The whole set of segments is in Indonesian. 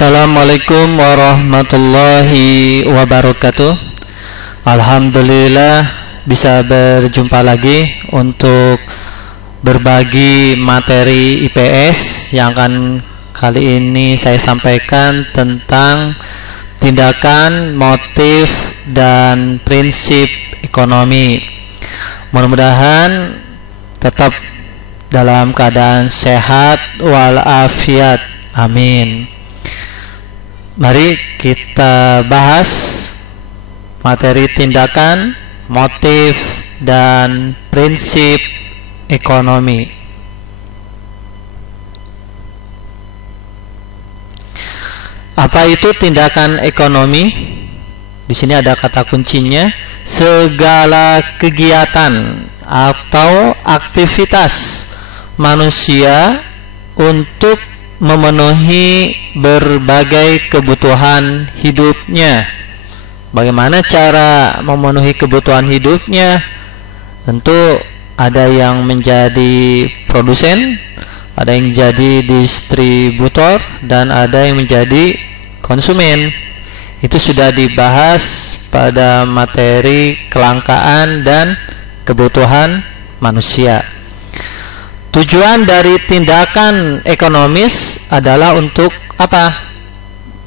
Assalamualaikum warahmatullahi wabarakatuh. Alhamdulillah bisa berjumpa lagi untuk berbagi materi IPS yang akan kali ini saya sampaikan tentang tindakan, motif, dan prinsip ekonomi. Mudah-mudahan tetap dalam keadaan sehat walafiat. Amin. Mari kita bahas materi tindakan, motif, dan prinsip ekonomi. Apa itu tindakan ekonomi? Di sini ada kata kuncinya, segala kegiatan atau aktivitas manusia untuk memenuhi berbagai kebutuhan hidupnya. Bagaimana cara memenuhi kebutuhan hidupnya? Tentu ada yang menjadi produsen, ada yang jadi distributor, dan ada yang menjadi konsumen. Itu sudah dibahas pada materi kelangkaan dan kebutuhan manusia. Tujuan dari tindakan ekonomis adalah untuk apa?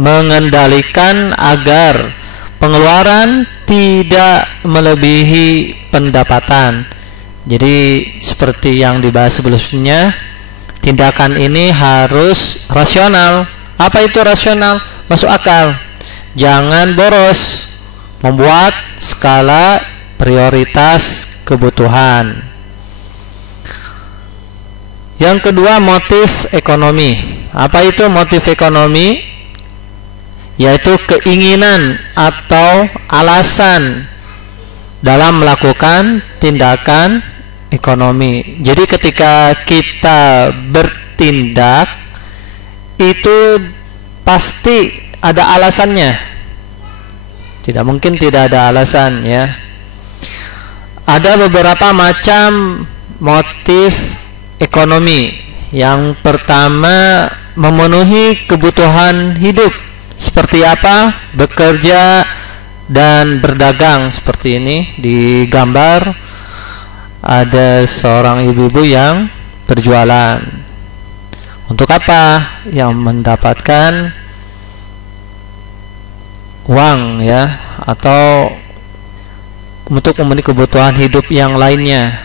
Mengendalikan agar pengeluaran tidak melebihi pendapatan. Jadi seperti yang dibahas sebelumnya, tindakan ini harus rasional. Apa itu rasional? Masuk akal. Jangan boros. Membuat skala prioritas kebutuhan. Yang kedua, motif ekonomi. Apa itu motif ekonomi? Yaitu keinginan atau alasan dalam melakukan tindakan ekonomi. Jadi ketika kita bertindak, itu pasti ada alasannya. Tidak mungkin tidak ada alasan, ya. Ada beberapa macam motif ekonomi. Yang pertama, memenuhi kebutuhan hidup. Seperti apa? Bekerja dan berdagang. Seperti ini di gambar ada seorang ibu-ibu yang berjualan. Untuk apa? Yang mendapatkan uang, ya, atau untuk memenuhi kebutuhan hidup yang lainnya.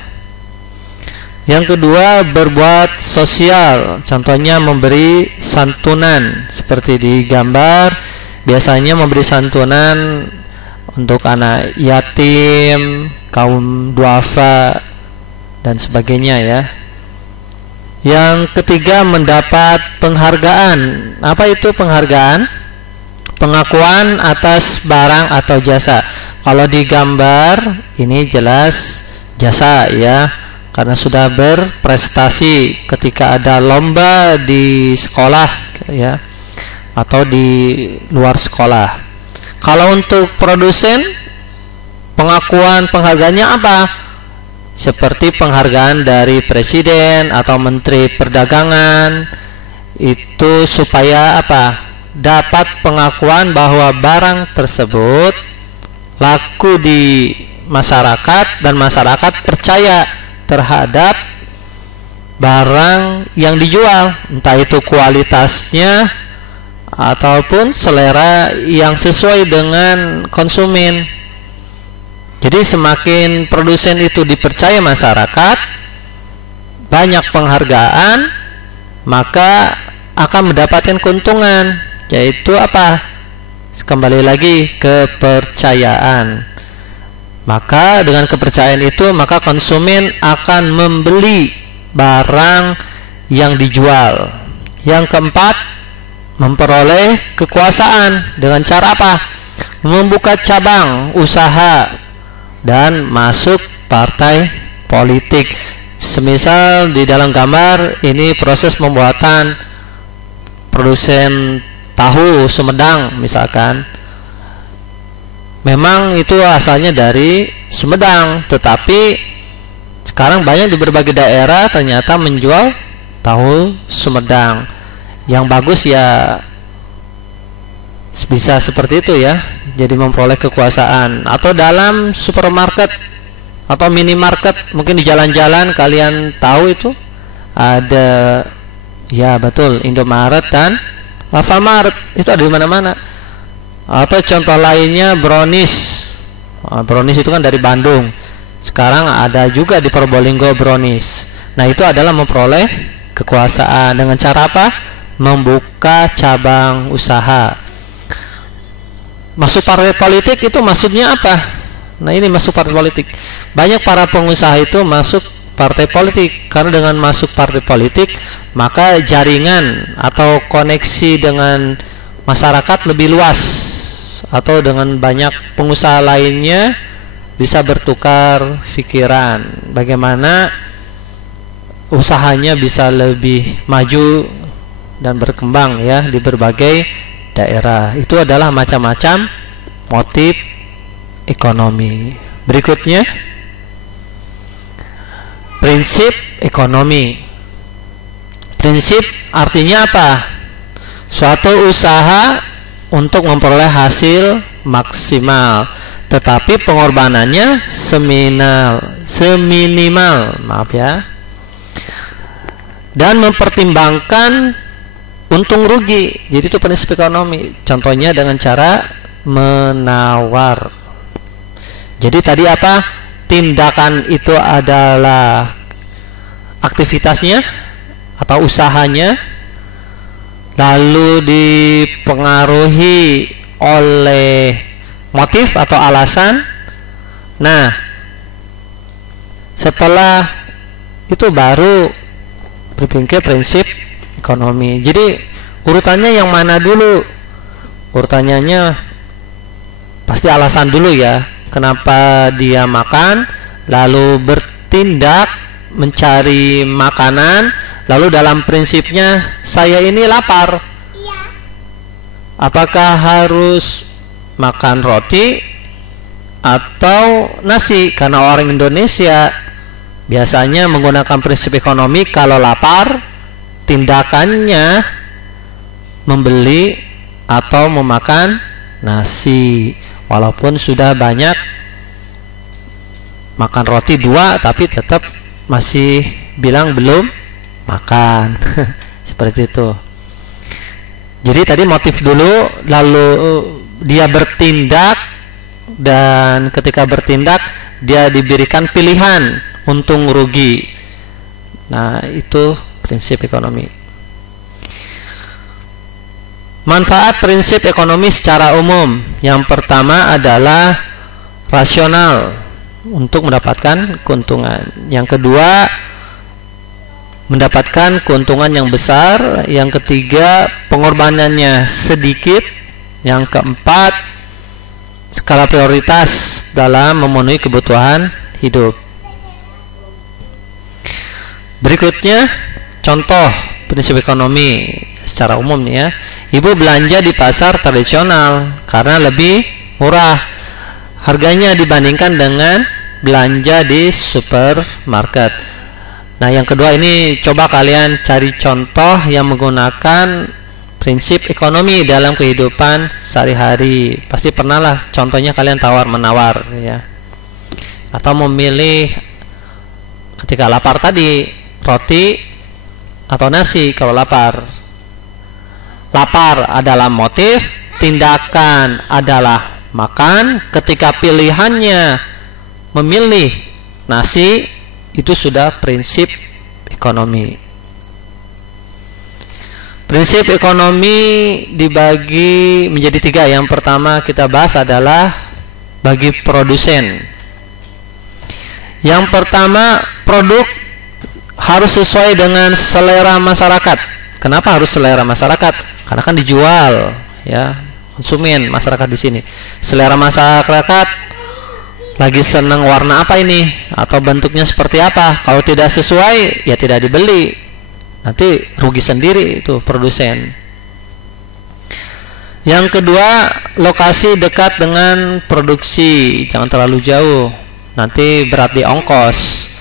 Yang kedua, berbuat sosial. Contohnya memberi santunan. Seperti di gambar, biasanya memberi santunan untuk anak yatim, kaum duafa, dan sebagainya, ya. Yang ketiga, mendapat penghargaan. Apa itu penghargaan? Pengakuan atas barang atau jasa. Kalau di gambar ini jelas jasa, ya, karena sudah berprestasi ketika ada lomba di sekolah, ya, atau di luar sekolah. Kalau untuk produsen, pengakuan penghargaannya apa? Seperti penghargaan dari presiden atau menteri perdagangan. Itu supaya apa? Dapat pengakuan bahwa barang tersebut laku di masyarakat dan masyarakat percaya terhadap barang yang dijual, entah itu kualitasnya ataupun selera yang sesuai dengan konsumen. Jadi semakin produsen itu dipercaya masyarakat, banyak penghargaan, maka akan mendapatkan keuntungan, yaitu apa? Kembali lagi kepercayaan. Maka dengan kepercayaan itu, maka konsumen akan membeli barang yang dijual. Yang keempat, memperoleh kekuasaan. Dengan cara apa? Membuka cabang usaha dan masuk partai politik. Semisal di dalam gambar ini proses pembuatan produsen tahu Sumedang misalkan. Memang itu asalnya dari Sumedang, tetapi sekarang banyak di berbagai daerah ternyata menjual tahu Sumedang. Yang bagus ya Bisa seperti itu ya, jadi memperoleh kekuasaan. Atau dalam supermarket atau minimarket, mungkin di jalan-jalan kalian tahu itu ada, ya betul, Indomaret dan Alfamart, itu ada di mana-mana. Atau contoh lainnya brownies. Brownies itu kan dari Bandung, sekarang ada juga di Probolinggo brownies. Nah, itu adalah memperoleh kekuasaan dengan cara apa? Membuka cabang usaha. Masuk partai politik itu maksudnya apa? Nah, ini masuk partai politik. Banyak para pengusaha itu masuk partai politik karena dengan masuk partai politik maka jaringan atau koneksi dengan masyarakat lebih luas, atau dengan banyak pengusaha lainnya bisa bertukar pikiran bagaimana usahanya bisa lebih maju dan berkembang ya di berbagai daerah. Itu adalah macam-macam motif ekonomi. Berikutnya, prinsip ekonomi. Prinsip artinya apa? Suatu usaha untuk memperoleh hasil maksimal, tetapi pengorbanannya seminimal, maaf ya, dan mempertimbangkan untung rugi. Jadi itu prinsip ekonomi. Contohnya dengan cara menawar. Jadi tadi apa? Tindakan itu adalah aktivitasnya atau usahanya, lalu dipengaruhi oleh motif atau alasan. Nah, setelah itu baru berpikir prinsip ekonomi. Jadi urutannya yang mana dulu? Urutannya pasti alasan dulu ya, kenapa dia makan, lalu bertindak mencari makanan, lalu dalam prinsipnya saya ini lapar. Apakah harus makan roti atau nasi? Karena orang Indonesia biasanya menggunakan prinsip ekonomi, kalau lapar tindakannya membeli atau memakan nasi, walaupun sudah banyak makan roti 2 tapi tetap masih bilang belum makan. Seperti itu. Jadi tadi motif dulu, lalu dia bertindak, dan ketika bertindak dia diberikan pilihan untung rugi. Nah, itu prinsip ekonomi. Manfaat prinsip ekonomi secara umum. Yang pertama adalah rasional untuk mendapatkan keuntungan. Yang kedua, mendapatkan keuntungan yang besar. Yang ketiga, pengorbanannya sedikit. Yang keempat, skala prioritas dalam memenuhi kebutuhan hidup. Berikutnya, contoh prinsip ekonomi secara umum nih ya. Ibu belanja di pasar tradisional karena lebih murah harganya dibandingkan dengan belanja di supermarket. Nah, yang kedua ini coba kalian cari contoh yang menggunakan prinsip ekonomi dalam kehidupan sehari-hari. Pasti pernah lah contohnya kalian tawar-menawar ya. Atau memilih ketika lapar tadi, roti atau nasi kalau lapar. Lapar adalah motif, tindakan adalah makan. Ketika pilihannya memilih nasi, itu sudah prinsip ekonomi. Prinsip ekonomi dibagi menjadi 3. Yang pertama kita bahas adalah bagi produsen. Yang pertama, produk harus sesuai dengan selera masyarakat. Kenapa harus selera masyarakat? Karena kan dijual ya, konsumen masyarakat di sini. Selera masyarakat lagi senang warna apa ini atau bentuknya seperti apa. Kalau tidak sesuai ya tidak dibeli. Nanti rugi sendiri itu produsen. Yang kedua, lokasi dekat dengan produksi, jangan terlalu jauh, nanti berat di ongkos.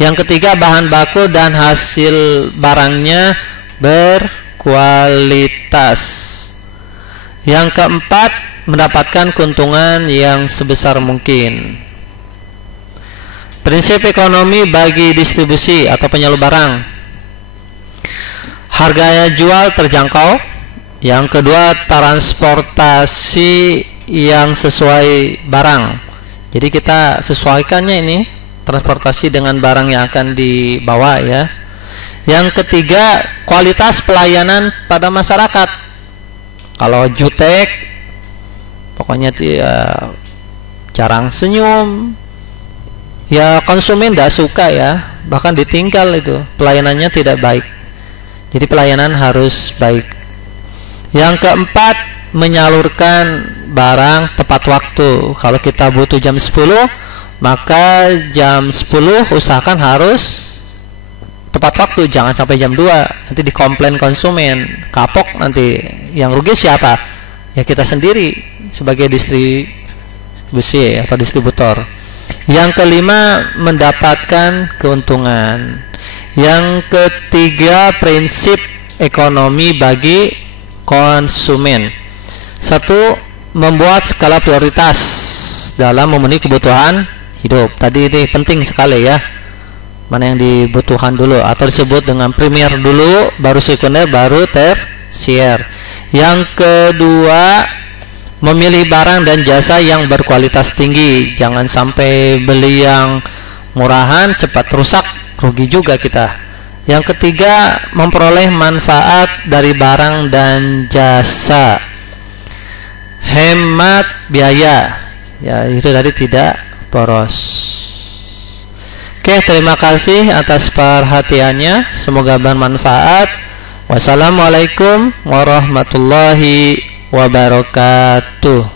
Yang ketiga, bahan baku dan hasil barangnya berkualitas. Yang keempat, mendapatkan keuntungan yang sebesar mungkin. Prinsip ekonomi bagi distribusi atau penyalur barang. Harga jual terjangkau. Yang kedua, transportasi yang sesuai barang. Jadi kita sesuaikannya ini transportasi dengan barang yang akan dibawa ya. Yang ketiga, kualitas pelayanan pada masyarakat. Kalau jutek, pokoknya jarang senyum, ya konsumen tidak suka ya, bahkan ditinggal itu, pelayanannya tidak baik. Jadi pelayanan harus baik. Yang keempat, menyalurkan barang tepat waktu. Kalau kita butuh jam 10, maka jam 10 usahakan harus tepat waktu, jangan sampai jam 2, nanti dikomplain konsumen, kapok nanti. Yang rugi siapa? Ya kita sendiri sebagai distribusi atau distributor. Yang kelima, mendapatkan keuntungan. Yang ketiga, prinsip ekonomi bagi konsumen. Satu, membuat skala prioritas dalam memenuhi kebutuhan hidup. Tadi ini penting sekali ya. Mana yang dibutuhkan dulu, atau disebut dengan primer dulu, baru sekunder, baru tersier. Yang kedua, memilih barang dan jasa yang berkualitas tinggi. Jangan sampai beli yang murahan cepat rusak, rugi juga kita. Yang ketiga, memperoleh manfaat dari barang dan jasa. Hemat biaya. Ya, itu tadi tidak boros. Oke, terima kasih atas perhatiannya. Semoga bermanfaat. Wassalamualaikum warahmatullahi wabarakatuh.